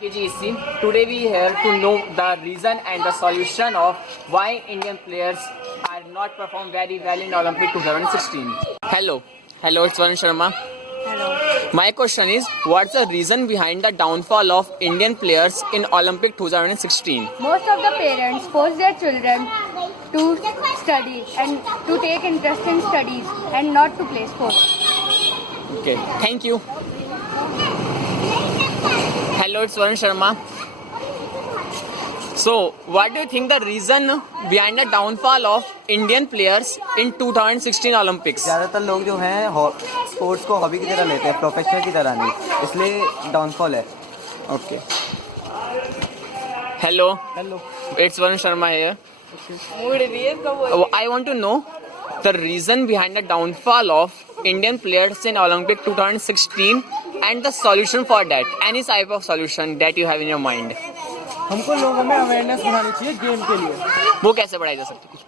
KGC. Today we here to know the reason and the solution of why Indian players are not perform very well in Olympic 2016. Hello, it's Varun Sharma. Hello. My question is, what's the reason behind the downfall of Indian players in Olympic 2016? Most of the parents force their children to study and to take interest in studies and not to play sports. Okay, thank you. Hello, it's Varun Sharma. So, what do you think the reason behind the downfall of Indian players in 2016 Olympics? ज़्यादातर लोग जो हैं sports को hobby की तरह लेते हैं, professional की तरह नहीं, इसलिए डाउनफॉल है. Okay. Hello, hello. it's Varun Sharma here. I want to know the reason behind the downfall of Indian players in Olympic 2016 and the solution for that. Any type of solution that you have in your mind. हमको लोगों में awareness बढ़ानी चाहिए game के लिए. वो कैसे बढ़ाई जा सकती है?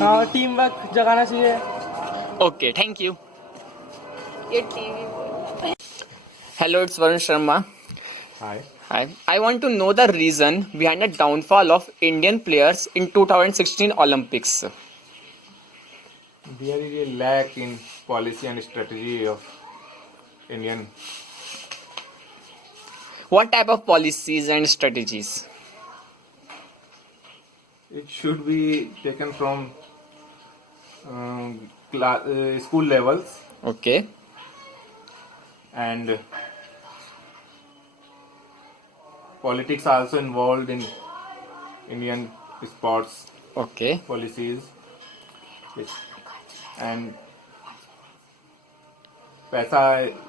हाँ, टीम वर्क जगाना चाहिए. Okay, thank you. Hello, it's Varun Sharma. Hi. I want to know the reason behind the downfall of Indian players in 2016 Olympics. There is a lack in policy and strategy of Indian. What type of policies and strategies? It should be taken from school levels Okay. and politics are also involved in Indian sports Okay. policies and पैसा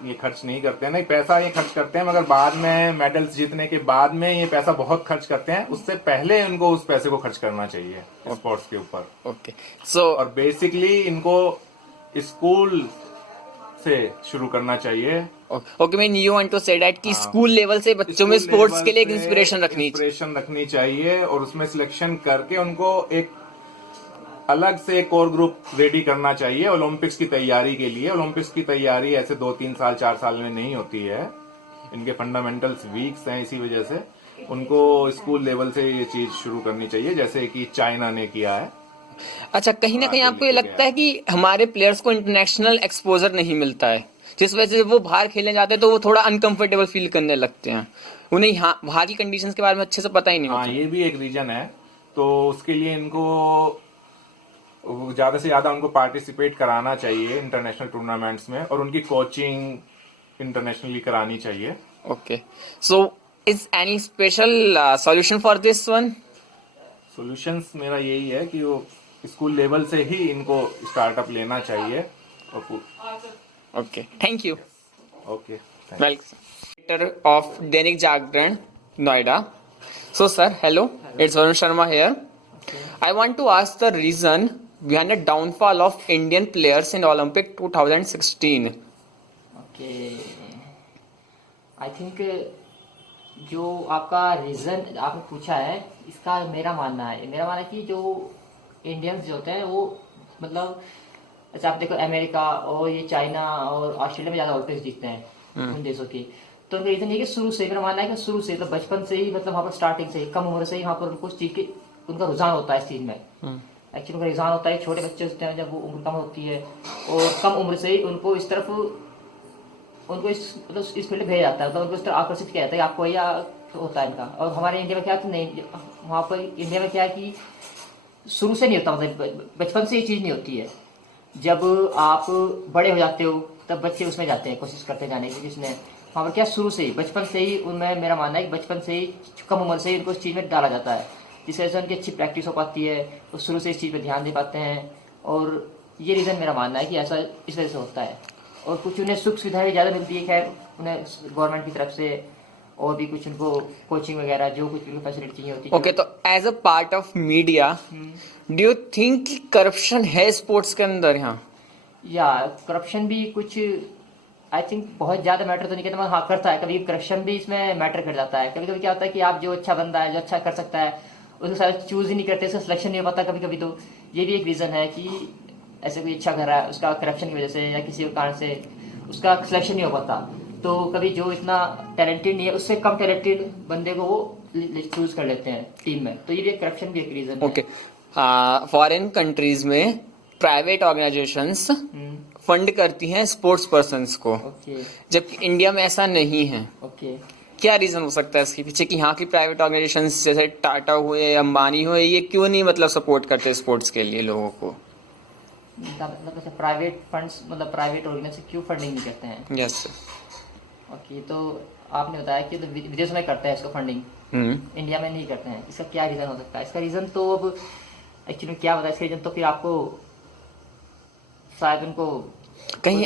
ये खर्च नहीं करते हैं. नहीं, पैसा ये खर्च करते हैं मगर बाद में मेडल्स जीतने के बाद में ये पैसा बहुत खर्च करते हैं. उससे पहले इनको उस पैसे को खर्च करना चाहिए स्पोर्ट्स के ऊपर. Okay. So, और बेसिकली इनको स्कूल से शुरू करना चाहिए. okay, मैं you want to say that कि स्कूल लेवल से बच्चों में स्पोर्ट्स के लिए एक इंस्पिरेशन रखनी चाहिए और उसमें सिलेक्शन करके उनको एक अलग से कोर ग्रुप रेडी करना चाहिए ओलंपिक्स की तैयारी के लिए. ओलंपिक्स की तैयारी ऐसे 2-3 साल 4 साल में नहीं होती है. इनके फंडामेंटल्स वीक्स हैं, इसी वजह से उनको स्कूल लेवल से ये चीज शुरू करनी चाहिए जैसे कि चाइना ने किया है. अच्छा, कहीं ना कहीं आपको ये लगता है कि हमारे प्लेयर्स को इंटरनेशनल एक्सपोजर नहीं मिलता है, जिस वजह से वो बाहर खेलने जाते हैं तो वो थोड़ा अनकंफर्टेबल फील करने लगते हैं, उन्हें यहाँ बाहर की कंडीशंस के बारे में अच्छे से पता ही नहीं हाँ, होता. ये भी एक रीजन है. तो उसके लिए इनको ज्यादा से ज्यादा उनको पार्टिसिपेट कराना चाहिए इंटरनेशनल टूर्नामेंट्स में और उनकी कोचिंग इंटरनेशनली करानी चाहिए. Okay, so is any special solution for this one? Solutions मेरा यही है कि वो स्कूल लेवल से ही इनको स्टार्टअप लेना चाहिए. Okay, thank you. Okay, welcome of Dainik Jagran Noida. So sir, hello, it's Varun Sharma here. I want to ask the reason behind the downfall of Indian players in Olympic 2016. Okay, I think जो आपका reason आपने पूछा है इसका मेरा मानना है कि जो इंडियंस जो होते हैं वो मतलब जैसे आप देखो अमेरिका और ये चाइना और ऑस्ट्रेलिया में ज़्यादा ओलंपिक्स जीतते हैं उन देशों की. तो उनका रीज़न ये कि शुरू से मेरा मानना है कि शुरू से तो बचपन से ही मतलब वहाँ पर स्टार्टिंग से ही कम उम्र से ही वहाँ पर उनको उस चीज़ की उनका रुझान होता है इस चीज़ में. एक्चुअली उनका रुझान होता है, छोटे बच्चे होते हैं जब वो उम्र कम होती है और कम उम्र से ही उनको इस तरफ उनको इस मतलब इस फील्ड में भेजा जाता है, मतलब उनको इस तरह आकर्षित किया जाता है कि आपको यह होता है इनका. और हमारे इंडिया में क्या कि नहीं, वहाँ पर इंडिया में क्या है कि शुरू से नहीं होता, मतलब बचपन से ये चीज़ नहीं होती है. जब आप बड़े हो जाते हो तब बच्चे उसमें जाते हैं, कोशिश करते हैं जाने की. जिसमें वहाँ पर क्या शुरू से ही बचपन से ही उनमें मेरा मानना है कि बचपन से ही कम उम्र से ही उनको इस चीज़ में डाला जाता है, जिस वजह से उनकी अच्छी प्रैक्टिस हो पाती है, वो शुरू से इस चीज़ पर ध्यान दे पाते हैं. और ये रीज़न मेरा मानना है कि ऐसा इस वजह से होता है. और कुछ उन्हें सुख सुविधाएं ज़्यादा मिलती है खैर उन्हें गवर्नमेंट की तरफ से, और भी कुछ उनको कोचिंग वगैरह जो कुछ भी फैसिलिटी चाहिए होती है. ओके, तो as a part of media do you think corruption है स्पोर्ट्स के अंदर यहाँ? या करप्शन भी कुछ आई थिंक बहुत ज़्यादा मैटर तो नहीं करता, हाँ करता है. कभी करप्शन भी इसमें मैटर कर जाता है. कभी कभी क्या होता है कि आप जो अच्छा बंदा है, जो अच्छा कर सकता है, उसको शायद चूज़ ही नहीं करते, उसका सिलेक्शन नहीं हो पाता कभी कभी. तो ये भी एक रीज़न है कि ऐसे कोई अच्छा कर रहा है उसका करप्शन की वजह से या किसी कारण से उसका सिलेक्शन नहीं हो पाता, तो कभी जो इतना टैलेंटेड नहीं है उससे कम टैलेंटेड बंदे को वो चूज कर लेते हैं टीम में, तो ये भी करप्शन भी एक रीजन है। ओके, फॉरेन कंट्रीज में प्राइवेट ऑर्गेनाइजेशंस हम्म, फंड करती हैं स्पोर्ट्स पर्सन्स को, ओके जबकि इंडिया में ऐसा नहीं है। ओके। क्या रीजन हो सकता है इसके पीछे कि यहाँ की प्राइवेट ऑर्गेनाइजेशंस जैसे टाटा हुए, अंबानी हुए, ये क्यों नहीं मतलब सपोर्ट करते स्पोर्ट्स के लिए लोगों को? मतलब ऐसे प्राइवेट फंड्स, मतलब प्राइवेट ऑर्गेनाइजेशन क्यों फंडिंग नहीं करते हैं? Yes sir. ओके, तो आपने बताया कि तो विदेशों में करते हैं इसको फंडिंग, इंडिया में नहीं करते हैं, इसका क्या रीज़न हो सकता है? इसका रीज़न तो अब एक्चुअली क्या बताया, इसका रीज़न तो फिर आपको शायद उनको कहीं